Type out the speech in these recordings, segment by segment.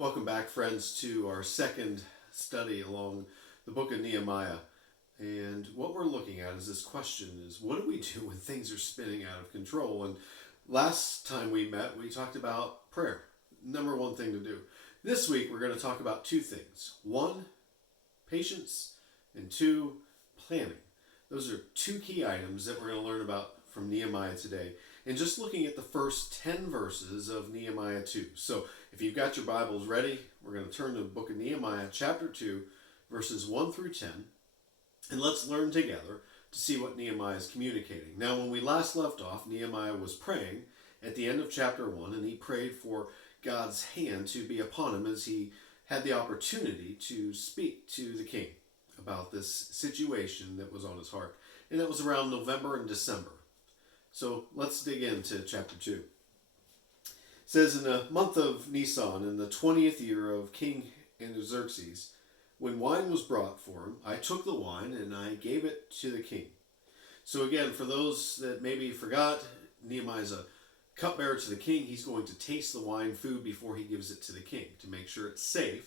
Welcome back, friends, to our second study along the book of Nehemiah. And what we're looking at is this question is, what do we do when things are spinning out of control? And last time we met, we talked about prayer. Number one thing to do. This week, we're going to talk about two things. One, patience, and two, planning. Those are two key items that we're going to learn about from Nehemiah today. And just looking at the first 10 verses of Nehemiah 2. So if you've got your Bibles ready, we're going to turn to the book of Nehemiah, chapter 2, verses 1 through 10. And let's learn together to see what Nehemiah is communicating. Now, when we last left off, Nehemiah was praying at the end of chapter 1, and he prayed for God's hand to be upon him as he had the opportunity to speak to the king about this situation that was on his heart. And that was around November and December. So let's dig into chapter 2. It says, in the month of Nisan, in the 20th year of King Xerxes, when wine was brought for him, I took the wine and I gave it to the king. So again, for those that maybe forgot, Nehemiah's a cupbearer to the king. He's going to taste the wine food before he gives it to the king to make sure it's safe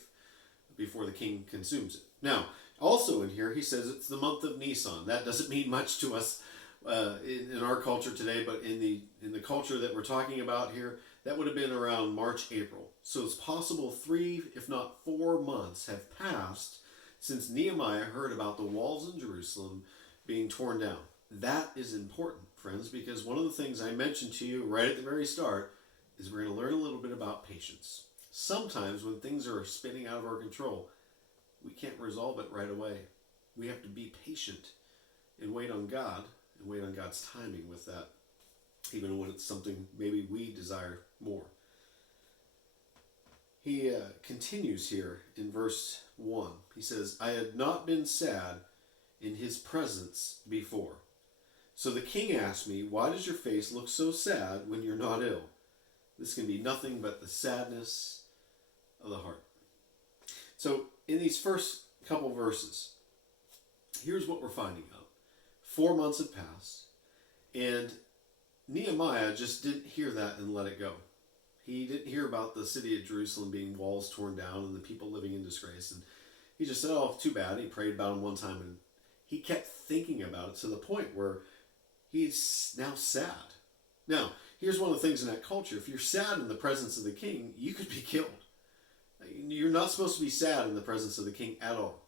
before the king consumes it. Now, also in here, he says it's the month of Nisan. That doesn't mean much to us in our culture today, but in the culture that we're talking about here, that would have been around March, April. So it's possible 3, if not 4 months have passed since Nehemiah heard about the walls in Jerusalem being torn down. That is important, friends, because one of the things I mentioned to you right at the very start is we're going to learn a little bit about patience. Sometimes when things are spinning out of our control, we can't resolve it right away. We have to be patient and wait on God and wait on God's timing with that, even when it's something maybe we desire more. He continues here in verse 1. He says, I had not been sad in his presence before. So the king asked me, why does your face look so sad when you're not ill? This can be nothing but the sadness of the heart. So in these first couple verses, here's what we're finding out. 4 months had passed, and Nehemiah just didn't hear that and let it go. He didn't hear about the city of Jerusalem being walls torn down and the people living in disgrace. And he just said, oh, too bad. He prayed about it one time, and he kept thinking about it to the point where he's now sad. Now, here's one of the things in that culture. If you're sad in the presence of the king, you could be killed. You're not supposed to be sad in the presence of the king at all.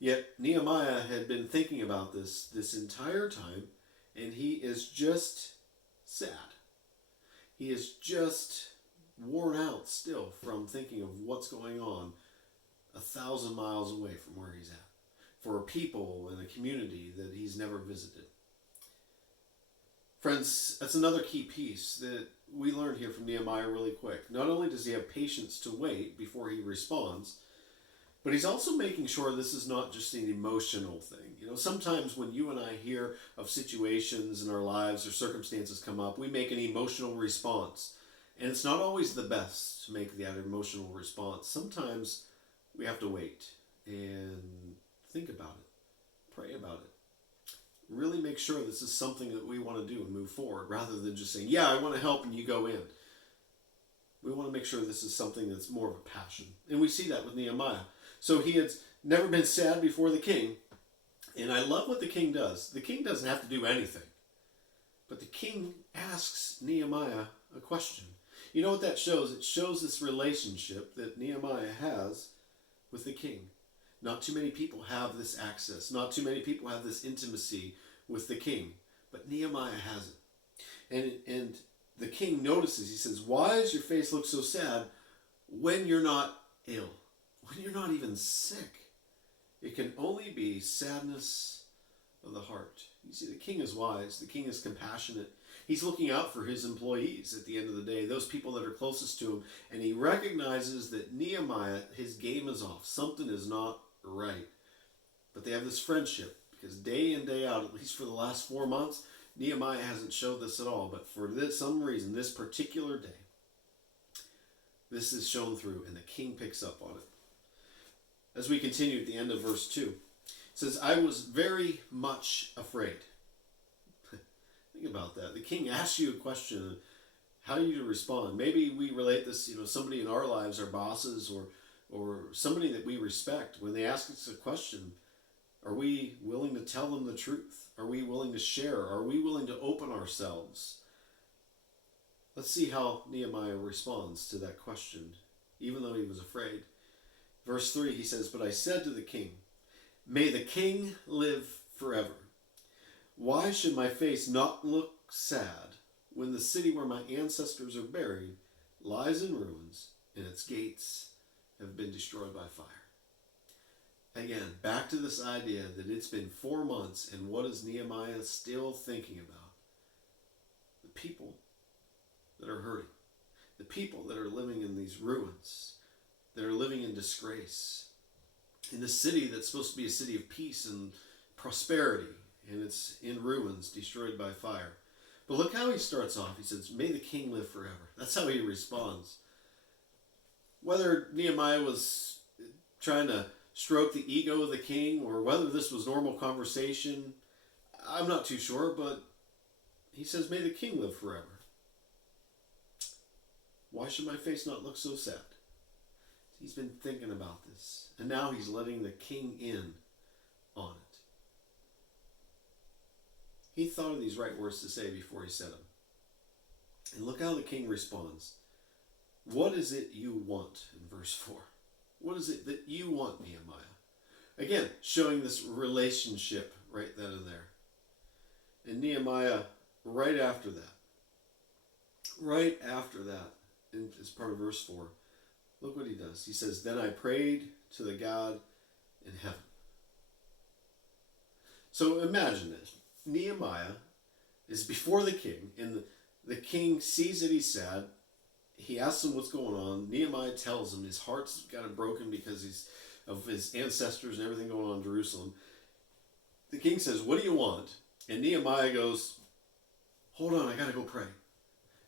Yet Nehemiah had been thinking about this entire time, and he is just sad. He is just worn out still from thinking of what's going on 1,000 miles away from where he's at, for people in a community that he's never visited. Friends, that's another key piece that we learned here from Nehemiah really quick. Not only does he have patience to wait before he responds, but he's also making sure this is not just an emotional thing. You know, sometimes when you and I hear of situations in our lives or circumstances come up, we make an emotional response. And it's not always the best to make that emotional response. Sometimes we have to wait and think about it, pray about it. Really make sure this is something that we want to do and move forward, rather than just saying, yeah, I want to help and you go in. We want to make sure this is something that's more of a passion. And we see that with Nehemiah. So he had never been sad before the king. And I love what the king does. The king doesn't have to do anything. But the king asks Nehemiah a question. You know what that shows? It shows this relationship that Nehemiah has with the king. Not too many people have this access. Not too many people have this intimacy with the king. But Nehemiah has it. And the king notices, he says, why does your face look so sad when you're not ill? When you're not even sick? It can only be sadness of the heart. You see, the king is wise. The king is compassionate. He's looking out for his employees at the end of the day, those people that are closest to him. And he recognizes that Nehemiah, his game is off. Something is not right. But they have this friendship because day in, day out, at least for the last 4 months, Nehemiah hasn't showed this at all. But for some reason, this particular day, this is shown through, and the king picks up on it. As we continue at the end of verse 2, it says, I was very much afraid. Think about that. The king asks you a question. How do you respond? Maybe we relate this, somebody in our lives, our bosses, or somebody that we respect, when they ask us a question, are we willing to tell them the truth? Are we willing to share? Are we willing to open ourselves? Let's see how Nehemiah responds to that question, even though he was afraid. Verse 3, he says, "But I said to the king, may the king live forever. Why should my face not look sad when the city where my ancestors are buried lies in ruins and its gates have been destroyed by fire?" Again, back to this idea that it's been 4 months, and what is Nehemiah still thinking about? The people that are hurting, the people that are living in these ruins, that are living in disgrace, in the city that's supposed to be a city of peace and prosperity, and it's in ruins, destroyed by fire. But look how he starts off. He says, may the king live forever. That's how he responds. Whether Nehemiah was trying to stroke the ego of the king, or whether this was normal conversation, I'm not too sure, but he says, may the king live forever. Why should my face not look so sad? He's been thinking about this, and now he's letting the king in on it. He thought of these right words to say before he said them. And look how the king responds. What is it you want, in verse 4? What is it that you want, Nehemiah? Again, showing this relationship right then and there. And Nehemiah, right after that, as part of verse 4, look what he does. He says, then I prayed to the God in heaven. So imagine this. Nehemiah is before the king, and the king sees that he's sad. He asks him what's going on. Nehemiah tells him his heart's kind of broken because of his ancestors and everything going on in Jerusalem. The king says, what do you want? And Nehemiah goes, hold on, I got to go pray.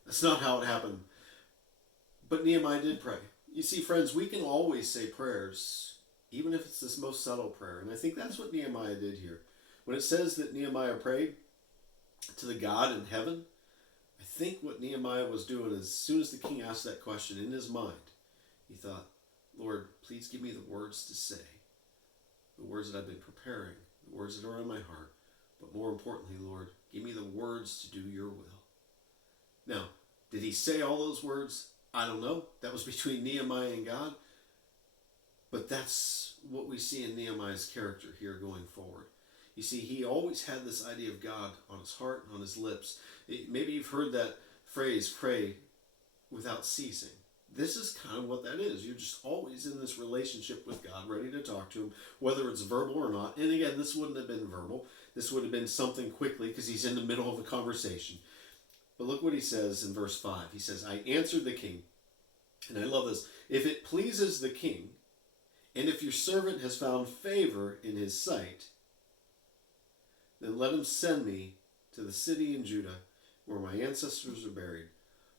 That's not how it happened. But Nehemiah did pray. You see, friends, we can always say prayers, even if it's this most subtle prayer. And I think that's what Nehemiah did here. When it says that Nehemiah prayed to the God in heaven, I think what Nehemiah was doing is, as soon as the king asked that question in his mind, he thought, Lord, please give me the words to say, the words that I've been preparing, the words that are in my heart. But more importantly, Lord, give me the words to do your will. Now, did he say all those words? I don't know. That was between Nehemiah and God. But that's what we see in Nehemiah's character here going forward. You see, he always had this idea of God on his heart and on his lips. Maybe you've heard that phrase, pray without ceasing. This is kind of what that is. You're just always in this relationship with God, ready to talk to him, whether it's verbal or not. And again, this wouldn't have been verbal. This would have been something quickly because he's in the middle of a conversation. But look what he says in verse 5. He says, I answered the king, and I love this, if it pleases the king, and if your servant has found favor in his sight, then let him send me to the city in Judah where my ancestors are buried,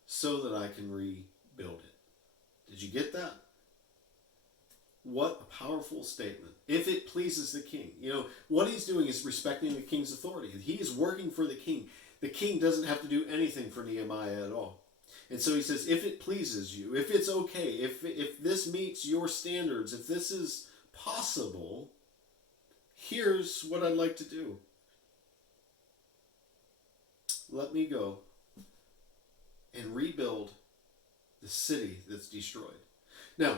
so that I can rebuild it. Did you get that? What a powerful statement. If it pleases the king. You know, what he's doing is respecting the king's authority. He is working for the king. The king doesn't have to do anything for Nehemiah at all. And so he says, if it pleases you, if it's okay, if this meets your standards, if this is possible, here's what I'd like to do. Let me go and rebuild the city that's destroyed. Now,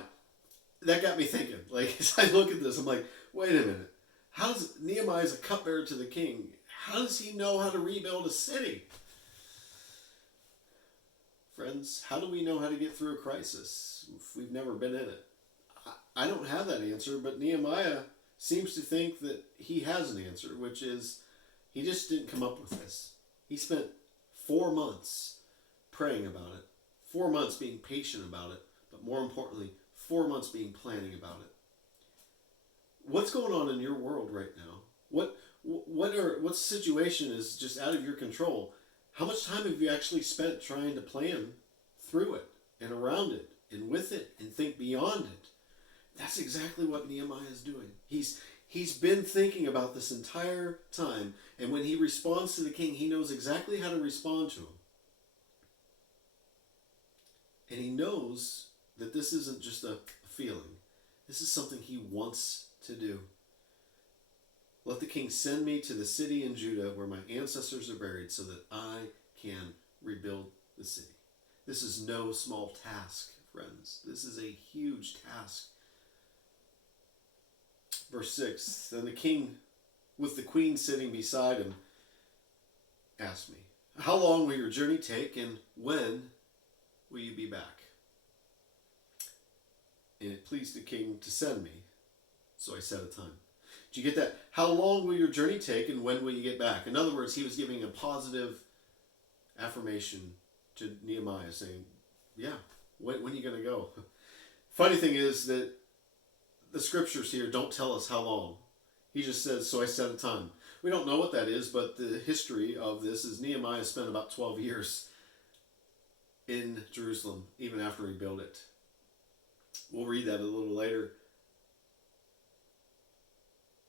that got me thinking. Like, as I look at this, I'm like, wait a minute. How does Nehemiah's a cupbearer to the king? How does he know how to rebuild a city? Friends, how do we know how to get through a crisis if we've never been in it? I don't have that answer, but Nehemiah seems to think that he has an answer, which is he just didn't come up with this. He spent 4 months praying about it, 4 months being patient about it, but more importantly, 4 months being planning about it. What's going on in your world right now? What situation is just out of your control? How much time have you actually spent trying to plan through it and around it and with it and think beyond it? That's exactly what Nehemiah is doing. He's been thinking about this entire time, and when he responds to the king, he knows exactly how to respond to him. And he knows that this isn't just a feeling. This is something he wants to do. Let the king send me to the city in Judah where my ancestors are buried so that I can rebuild the city. This is no small task, friends. This is a huge task. Verse 6, then the king, with the queen sitting beside him, asked me, how long will your journey take and when will you be back? And it pleased the king to send me, so I set a time. Do you get that? How long will your journey take and when will you get back? In other words, he was giving a positive affirmation to Nehemiah, saying, yeah, when are you going to go? Funny thing is that the scriptures here don't tell us how long. He just says, so I set a time. We don't know what that is, but the history of this is Nehemiah spent about 12 years in Jerusalem, even after he built it. We'll read that a little later.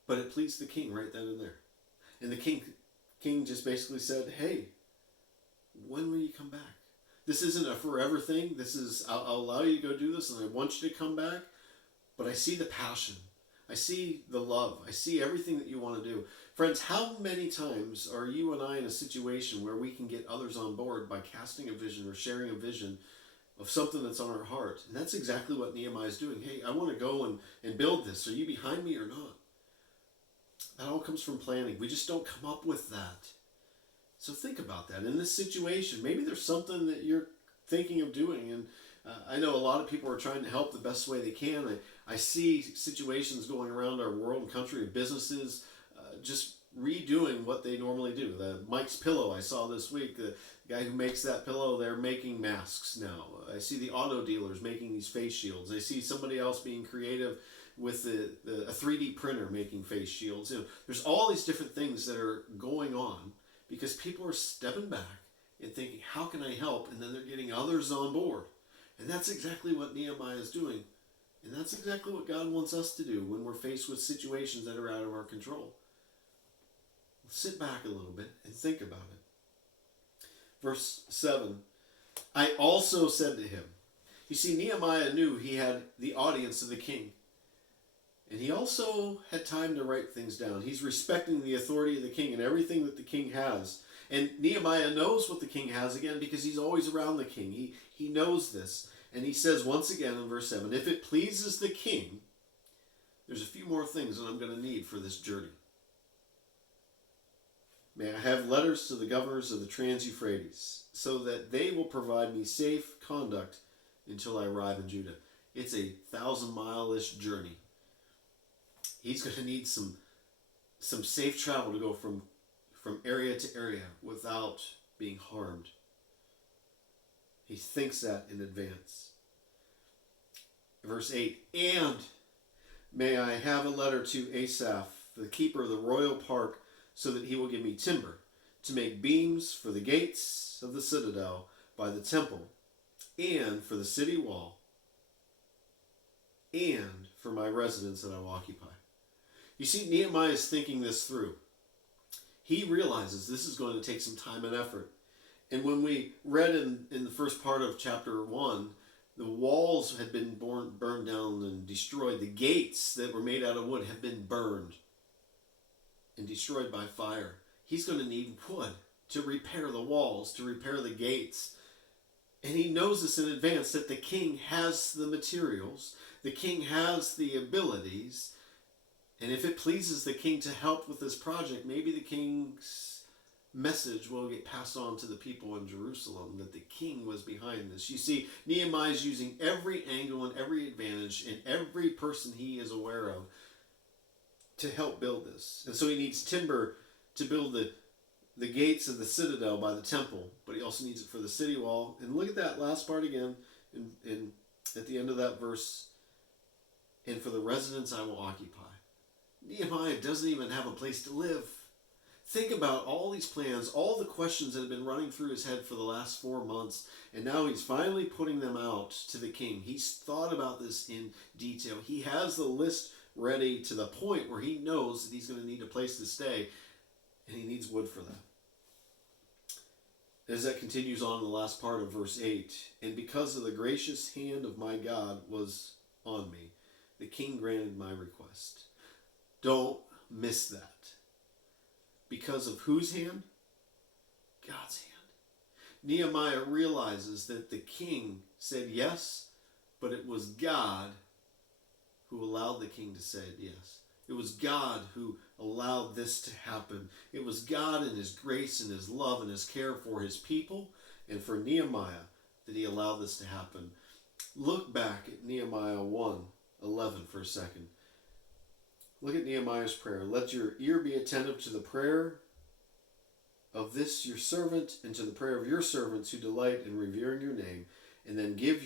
But it pleased the king right then and there. And the king just basically said, hey, when will you come back? This isn't a forever thing. This is, I'll allow you to go do this and I want you to come back. But I see the passion. I see the love. I see everything that you want to do. Friends, how many times are you and I in a situation where we can get others on board by casting a vision or sharing a vision of something that's on our heart? And that's exactly what Nehemiah is doing. Hey, I want to go and build this. Are you behind me or not? That all comes from planning. We just don't come up with that. So think about that. In this situation, maybe there's something that you're thinking of doing. And I know a lot of people are trying to help the best way they can. I see situations going around our world and country of businesses just redoing what they normally do. The Mike's Pillow I saw this week, the guy who makes that pillow, they're making masks now. I see the auto dealers making these face shields. I see somebody else being creative with a 3D printer making face shields. You know, there's all these different things that are going on because people are stepping back and thinking, how can I help? And then they're getting others on board. And that's exactly what Nehemiah is doing. And that's exactly what God wants us to do when we're faced with situations that are out of our control. Sit back a little bit and think about it. Verse 7, I also said to him. You see, Nehemiah knew he had the audience of the king. And he also had time to write things down. He's respecting the authority of the king and everything that the king has. And Nehemiah knows what the king has, again, because he's always around the king. He knows this. And he says once again in verse 7, if it pleases the king, there's a few more things that I'm going to need for this journey. May I have letters to the governors of the Trans-Euphrates, so that they will provide me safe conduct until I arrive in Judah. It's a 1,000-mile-ish journey. He's going to need some safe travel to go from area to area without being harmed. He thinks that in advance. Verse 8, and may I have a letter to Asaph, the keeper of the royal park, so that he will give me timber to make beams for the gates of the citadel by the temple, and for the city wall, and for my residence that I will occupy. You see, Nehemiah is thinking this through. He realizes this is going to take some time and effort. And when we read in the first part of chapter 1, the walls had been burned down and destroyed. The gates that were made out of wood have been burned and destroyed by fire. He's going to need wood to repair the walls, to repair the gates. And he knows this in advance, that the king has the materials, the king has the abilities, and if it pleases the king to help with this project, maybe the king's message will get passed on to the people in Jerusalem, that the king was behind this. You see, Nehemiah is using every angle and every advantage and every person he is aware of to help build this. And so he needs timber to build the gates of the citadel by the temple, but he also needs it for the city wall. And look at that last part again in at the end of that verse. And for the residence I will occupy. Nehemiah doesn't even have a place to live. Think about all these plans, all the questions that have been running through his head for the last 4 months, and now he's finally putting them out to the king. He's thought about this in detail. He has the list ready to the point where he knows that he's going to need a place to stay, and he needs wood for that. as that continues on in the last part of verse 8, and because of the gracious hand of my God was on me, the king granted my request. Don't miss that. Because of whose hand? God's hand. Nehemiah realizes that the king said yes, but it was God who allowed the king to say yes. It was God who allowed this to happen. It was God in his grace and his love and his care for his people and for Nehemiah that he allowed this to happen. Look back at Nehemiah 1:11 for a second. Look at Nehemiah's prayer. Let your ear be attentive to the prayer of this your servant and to the prayer of your servants who delight in revering your name. And then give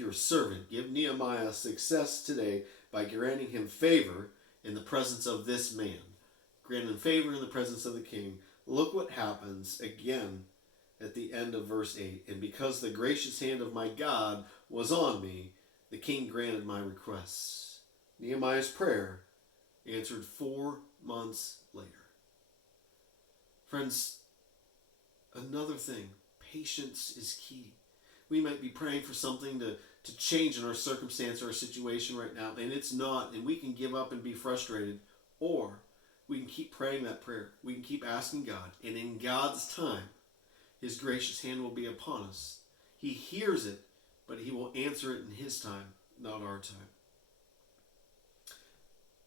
Nehemiah success today by granting him favor in the presence of this man. Grant him favor in the presence of the king. Look what happens again at the end of verse 8. And because the gracious hand of my God was on me, the king granted my requests. Nehemiah's prayer answered 4 months later. Friends, another thing, patience is key. We might be praying for something to change in our circumstance or our situation right now, and it's not, and we can give up and be frustrated, or we can keep praying that prayer. We can keep asking God, and in God's time, his gracious hand will be upon us. He hears it, but he will answer it in his time, not our time.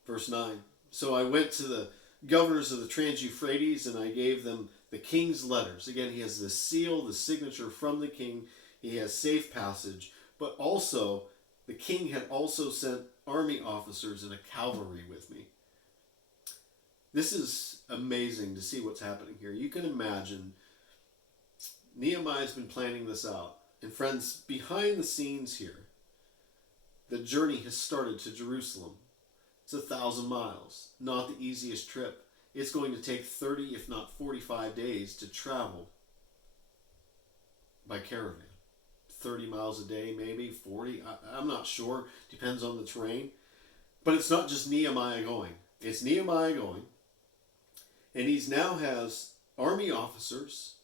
Verse 9, so I went to the governors of the Trans-Euphrates, and I gave them the king's letters. Again, he has the seal, the signature from the king. He has safe passage. But also, the king had also sent army officers and a cavalry with me. This is amazing to see what's happening here. You can imagine Nehemiah's been planning this out. And friends, behind the scenes here, the journey has started to Jerusalem. It's 1,000 miles, not the easiest trip. It's going to take 30, if not 45 days to travel by caravan. 30 miles a day, maybe 40. I'm not sure. Depends on the terrain. But it's not just Nehemiah going. It's Nehemiah going. And he now has army officers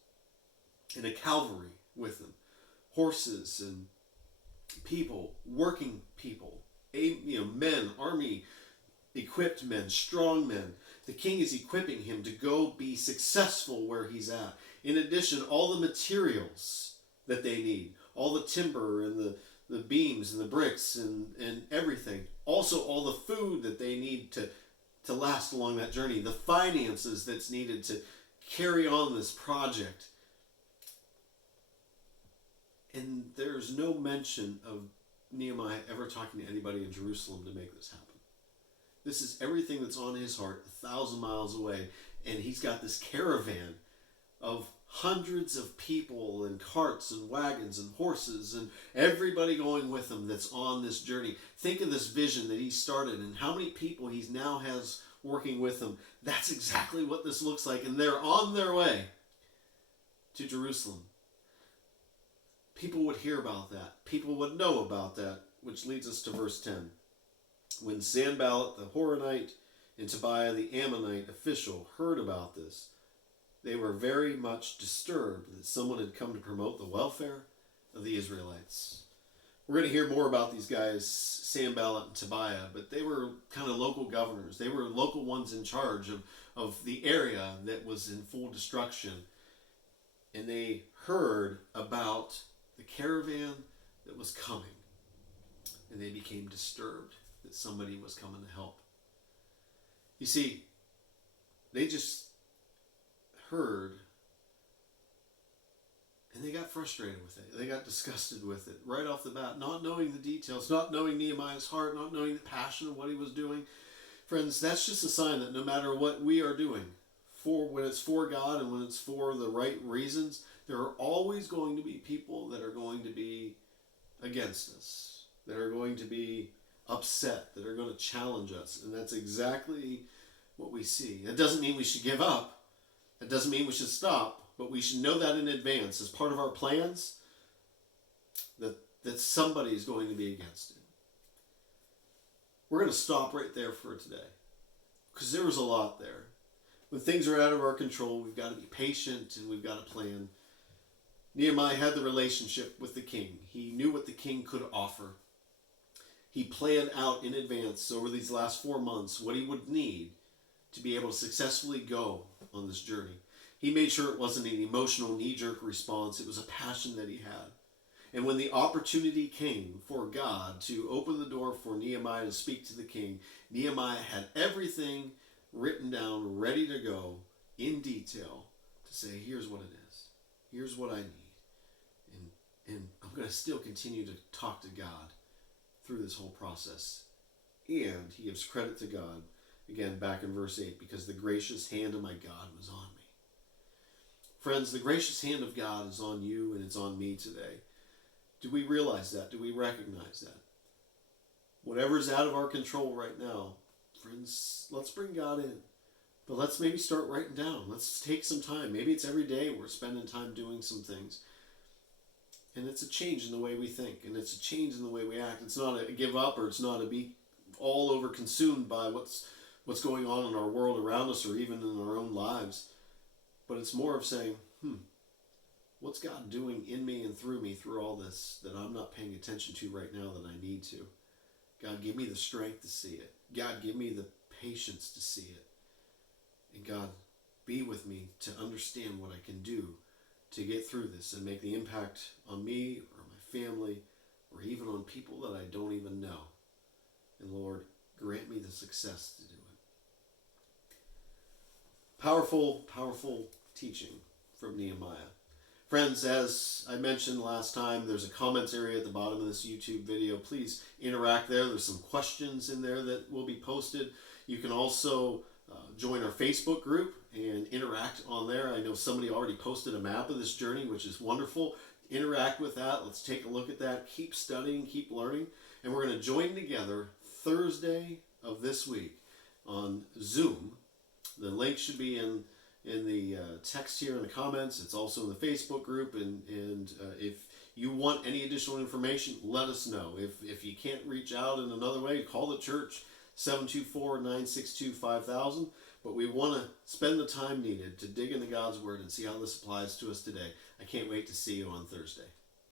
and a cavalry with him. Horses and people, working people, men, army equipped men, strong men. The king is equipping him to go be successful where he's at. In addition, all the materials that they need, all the timber and the beams and the bricks and everything. Also all the food that they need to last along that journey. The finances that's needed to carry on this project. And there's no mention of Nehemiah ever talking to anybody in Jerusalem to make this happen. This is everything that's on his heart, 1,000 miles away. And he's got this caravan of hundreds of people and carts and wagons and horses and everybody going with him that's on this journey. Think of this vision that he started and how many people he now has working with him. That's exactly what this looks like. And they're on their way to Jerusalem. People would hear about that. People would know about that, which leads us to verse 10. When Sanballat the Horonite and Tobiah the Ammonite official heard about this, they were very much disturbed that someone had come to promote the welfare of the Israelites. We're going to hear more about these guys, Sanballat and Tobiah, but they were kind of local governors. They were local ones in charge of the area that was in full destruction. And they heard about the caravan that was coming. And they became disturbed that somebody was coming to help. You see, they just heard and they got frustrated with it. They got disgusted with it right off the bat, not knowing the details, not knowing Nehemiah's heart, not knowing the passion of what he was doing. Friends, that's just a sign that no matter what we are doing, when it's for God and when it's for the right reasons, there are always going to be people that are going to be against us, that are going to be upset, that are going to challenge us. And that's exactly what we see. It doesn't mean we should give up. It doesn't mean we should stop, but we should know that in advance as part of our plans that somebody is going to be against it. We're going to stop right there for today because there was a lot there. When things are out of our control, we've got to be patient and we've got to plan. Nehemiah had the relationship with the king. He knew what the king could offer. He planned out in advance over these last 4 months what he would need to be able to successfully go on this journey. He made sure it wasn't an emotional knee-jerk response. It was a passion that he had. And when the opportunity came for God to open the door for Nehemiah to speak to the king, Nehemiah had everything written down, ready to go in detail to say, here's what it is. Here's what I need. And I'm going to still continue to talk to God through this whole process. And he gives credit to God, again, back in verse 8, because the gracious hand of my God was on me. Friends, the gracious hand of God is on you and it's on me today. Do we realize that? Do we recognize that? Whatever's out of our control right now, friends, let's bring God in. But let's maybe start writing down. Let's take some time. Maybe it's every day we're spending time doing some things. And it's a change in the way we think. And it's a change in the way we act. It's not a give up, or it's not a be all over consumed by what's going on in our world around us or even in our own lives. But it's more of saying, what's God doing in me and through me through all this that I'm not paying attention to right now that I need to? God, give me the strength to see it. God, give me the patience to see it. And God, be with me to understand what I can do to get through this and make the impact on me or my family or even on people that I don't even know. And Lord, grant me the success to do it. Powerful, powerful teaching from Nehemiah. Friends, as I mentioned last time, there's a comments area at the bottom of this YouTube video. Please interact there. There's some questions in there that will be posted. You can also join our Facebook group and interact on there. I know somebody already posted a map of this journey, which is wonderful. Interact with that. Let's take a look at that. Keep studying, keep learning. And we're going to join together Thursday of this week on Zoom. The link should be in the text here in the comments. It's also in the Facebook group. And if you want any additional information, let us know. If you can't reach out in another way, call the church, 724-962-5000. But we want to spend the time needed to dig into God's Word and see how this applies to us today. I can't wait to see you on Thursday.